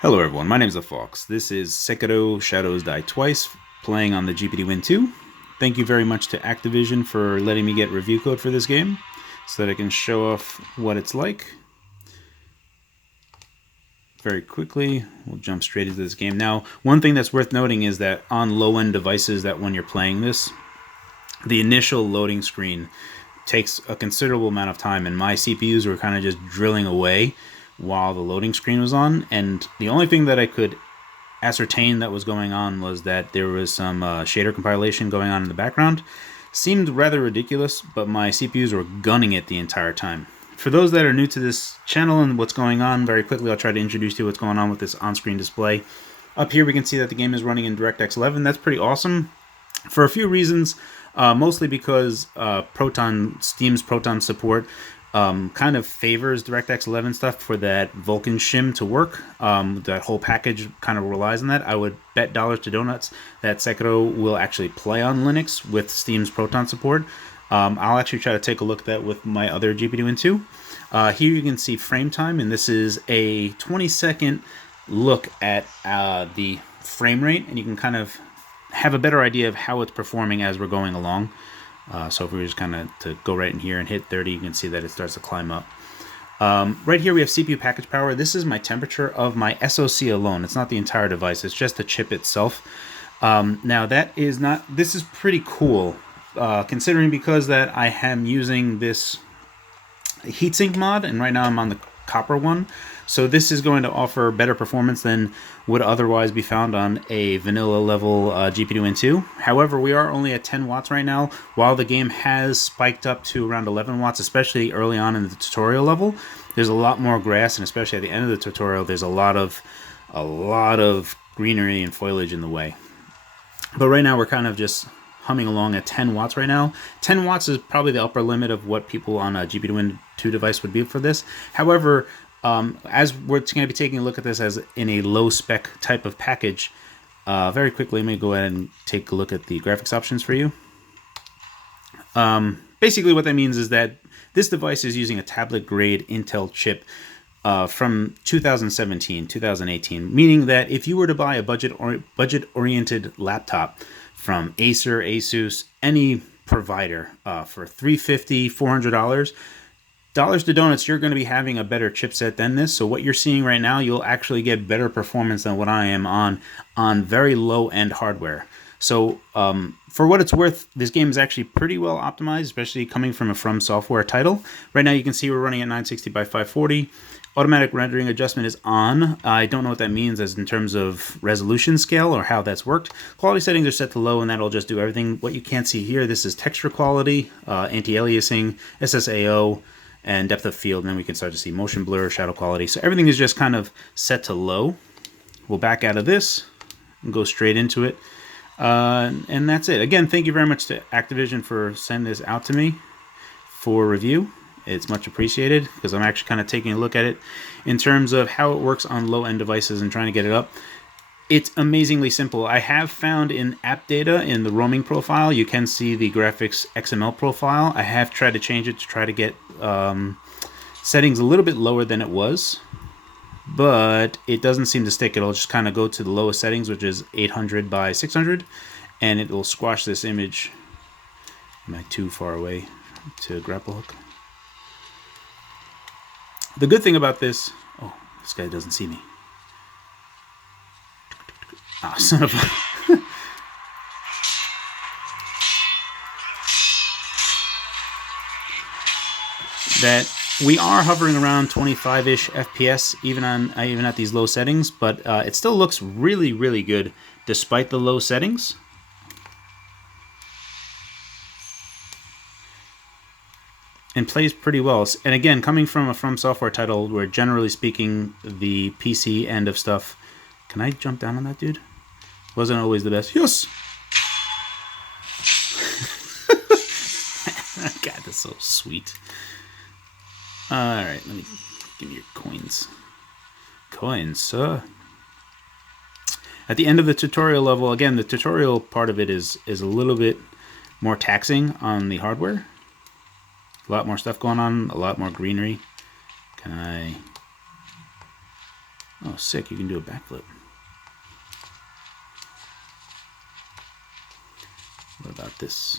Hello everyone, my name is Phawx. This is Sekiro Shadows Die Twice, playing on the GPD Win 2. Thank you very much to Activision for letting me get review code for this game, so that I can show off what it's like. Very quickly, we'll jump straight into this game. Now, one thing that's worth noting is that on low-end devices that when you're playing this, the initial loading screen takes a considerable amount of time, and my CPUs were kind of just drilling away while the loading screen was on, and the only thing that I could ascertain that was going on was that there was some shader compilation going on in the background. Seemed rather ridiculous, but my CPUs were gunning it the entire time. For those that are new to this channel and what's going on, very quickly I'll try to introduce you what's going on with this on-screen display. Up here we can see that the game is running in DirectX 11. That's pretty awesome for a few reasons, mostly because Steam's Proton support kind of favors DirectX 11 stuff for that Vulkan shim to work. That whole package kind of relies on that. I would bet dollars to donuts that Sekiro will actually play on Linux with Steam's Proton support. I'll actually try to take a look at that with my other GPD Win 2. Here you can see frame time, and this is a 20-second look at the frame rate, and you can kind of have a better idea of how it's performing as we're going along. So if we were just kind of to go right in here and hit 30, you can see that it starts to climb up. Right here we have CPU package power. This is my temperature of my SoC alone. It's not the entire device. It's just the chip itself. Now this is pretty cool, considering because that I am using this heatsink mod, and right now I'm on the copper one. So this is going to offer better performance than would otherwise be found on a vanilla level GPD Win 2. However, we are only at 10 watts right now, while the game has spiked up to around 11 watts, especially early on in the tutorial level. There's a lot more grass, and especially at the end of the tutorial, there's a lot of greenery and foliage in the way. But right now we're kind of just humming along at 10 watts right now. 10 watts is probably the upper limit of what people on a GPD Win 2 device would be for this. However, as we're going to be taking a look at this as in a low spec type of package, very quickly, let me go ahead and take a look at the graphics options for you. Basically what that means is that this device is using a tablet grade Intel chip from 2017, 2018, meaning that if you were to buy a budget-oriented laptop from Acer, Asus, any provider for $350, $400, dollars to donuts, you're going to be having a better chipset than this. So what you're seeing right now, you'll actually get better performance than what I am on very low-end hardware. So for what it's worth, this game is actually pretty well optimized, especially coming from a From Software title. Right now you can see we're running at 960 by 540. Automatic rendering adjustment is on. I don't know what that means as in terms of resolution scale or how that's worked. Quality settings are set to low, and that'll just do everything. What you can't see here, this is texture quality, anti-aliasing, SSAO, and depth of field, and then we can start to see motion blur, shadow quality. So everything is just kind of set to low. We'll back out of this and go straight into it. And that's it. Again, thank you very much to Activision for sending this out to me for review. It's much appreciated because I'm actually kind of taking a look at it in terms of how it works on low-end devices and trying to get it up. It's amazingly simple. I have found in app data in the roaming profile, you can see the graphics XML profile. I have tried to change it to try to get settings a little bit lower than it was, but it doesn't seem to stick. It'll just kind of go to the lowest settings, which is 800 by 600, and it will squash this image. Am I too far away to grapple hook? The good thing about this, oh, this guy doesn't see me. Ah, oh, son of a... that we are hovering around 25-ish FPS even at these low settings, but it still looks really, really good despite the low settings. And plays pretty well. And again, coming from a From Software title where generally speaking the PC end of stuff... Can I jump down on that dude? Wasn't always the best. Yes! God, that's so sweet. Alright, let me give me your coins. Coins, sir. At the end of the tutorial level, again, the tutorial part of it is a little bit more taxing on the hardware. A lot more stuff going on, a lot more greenery. Can I... Oh, sick, you can do a backflip. What about this?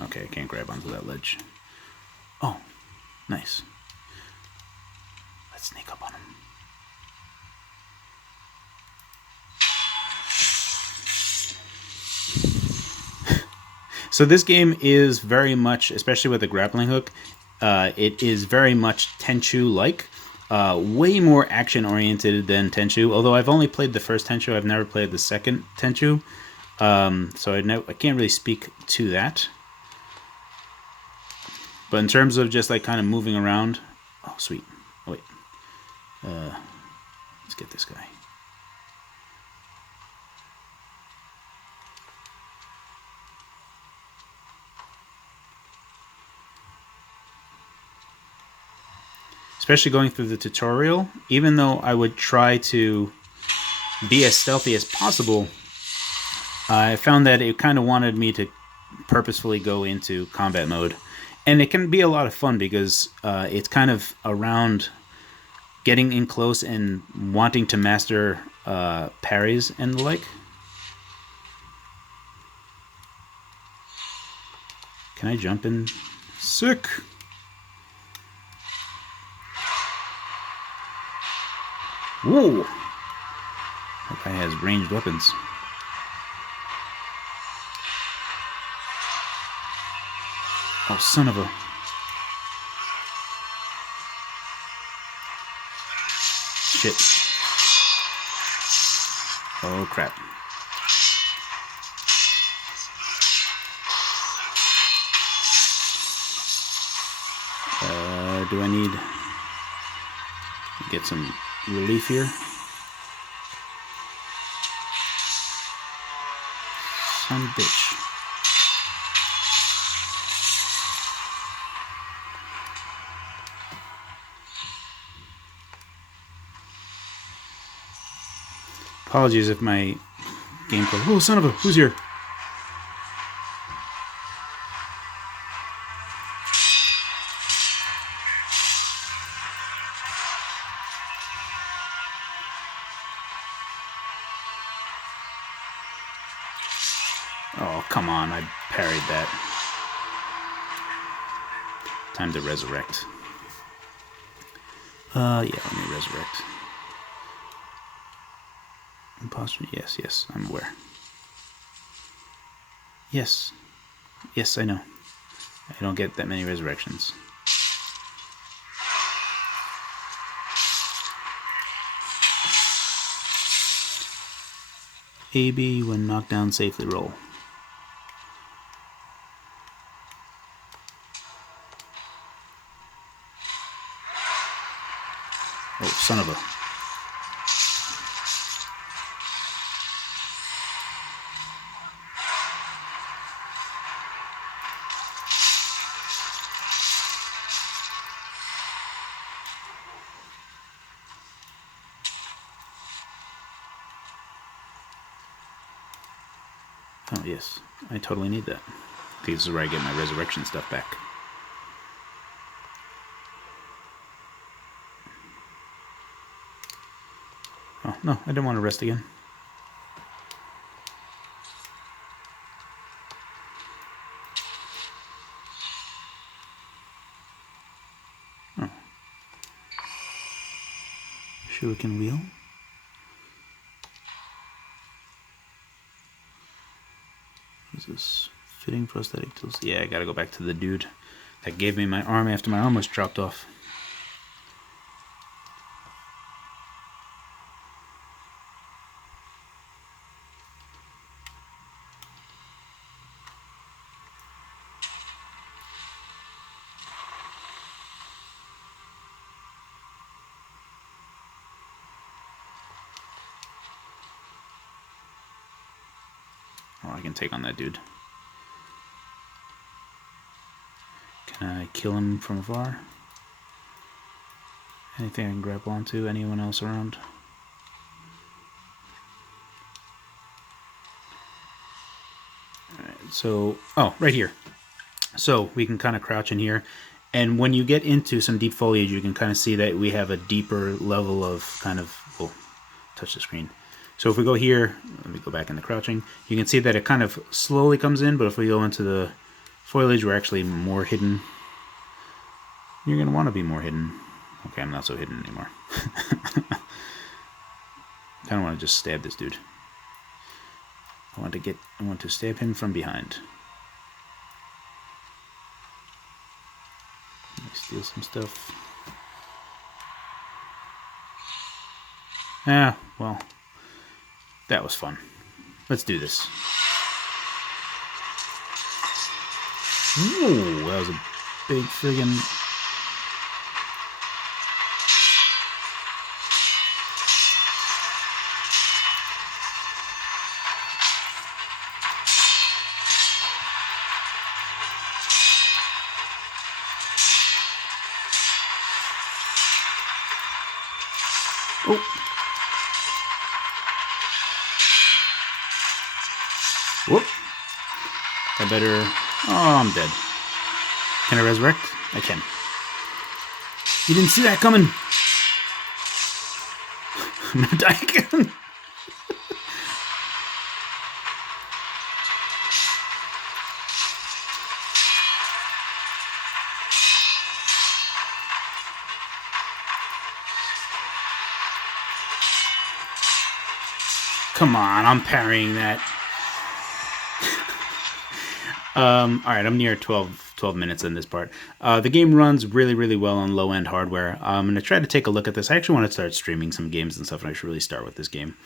Okay, I can't grab onto that ledge. Oh, nice. Let's sneak up on him. So this game is very much, especially with the grappling hook, it is very much Tenchu-like. Way more action-oriented than Tenchu. Although I've only played the first Tenchu, I've never played the second Tenchu. So I can't really speak to that. But in terms of just like kind of moving around... Oh, sweet. Oh, wait. Let's get this guy. Especially going through the tutorial, even though I would try to be as stealthy as possible, I found that it kind of wanted me to purposefully go into combat mode. And it can be a lot of fun because it's kind of around getting in close and wanting to master parries and the like. Can I jump in? Sick! Whoa! That guy has ranged weapons. Oh, son of a... Shit. Oh, crap. Do I need to get some relief here? Son of a bitch. Apologies if my gameplay... Oh, son of a... Who's here? Oh, come on. I parried that. Time to resurrect. Yeah, let me resurrect. Imposter? Yes, yes, I'm aware. Yes. Yes, I know. I don't get that many resurrections. AB, when knocked down, safely roll. Oh, son of a... Oh, yes. I totally need that. I think this is where I get my resurrection stuff back. Oh, no, I didn't want to rest again. Oh. Shuriken wheel. Is this fitting prosthetic tools? Yeah, I gotta go back to the dude that gave me my arm after my arm was chopped off. Oh, I can take on that dude. Can I kill him from afar? Anything I can grapple onto? Anyone else around? Alright, so... Oh, right here. So we can kind of crouch in here. And when you get into some deep foliage, you can kind of see that we have a deeper level of kind of, oh, touch the screen. So if we go here, let me go back into crouching, you can see that it kind of slowly comes in, but if we go into the foliage, we're actually more hidden. You're going to want to be more hidden. Okay, I'm not so hidden anymore. I kind of want to just stab this dude. I want to stab him from behind. Let me steal some stuff. Ah, well, that was fun. Let's do this. Ooh, that was a big friggin'... Oh. Whoop. I better... Oh, I'm dead. Can I resurrect? I can. You didn't see that coming. I'm gonna die again. Come on, I'm parrying that. Alright, I'm near 12 minutes in this part. The game runs really, really well on low-end hardware. I'm going to try to take a look at this. I actually want to start streaming some games and stuff, and I should really start with this game.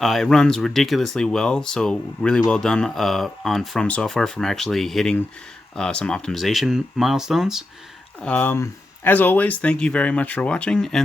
It runs ridiculously well, so really well done on From Software from actually hitting some optimization milestones. As always, thank you very much for watching, and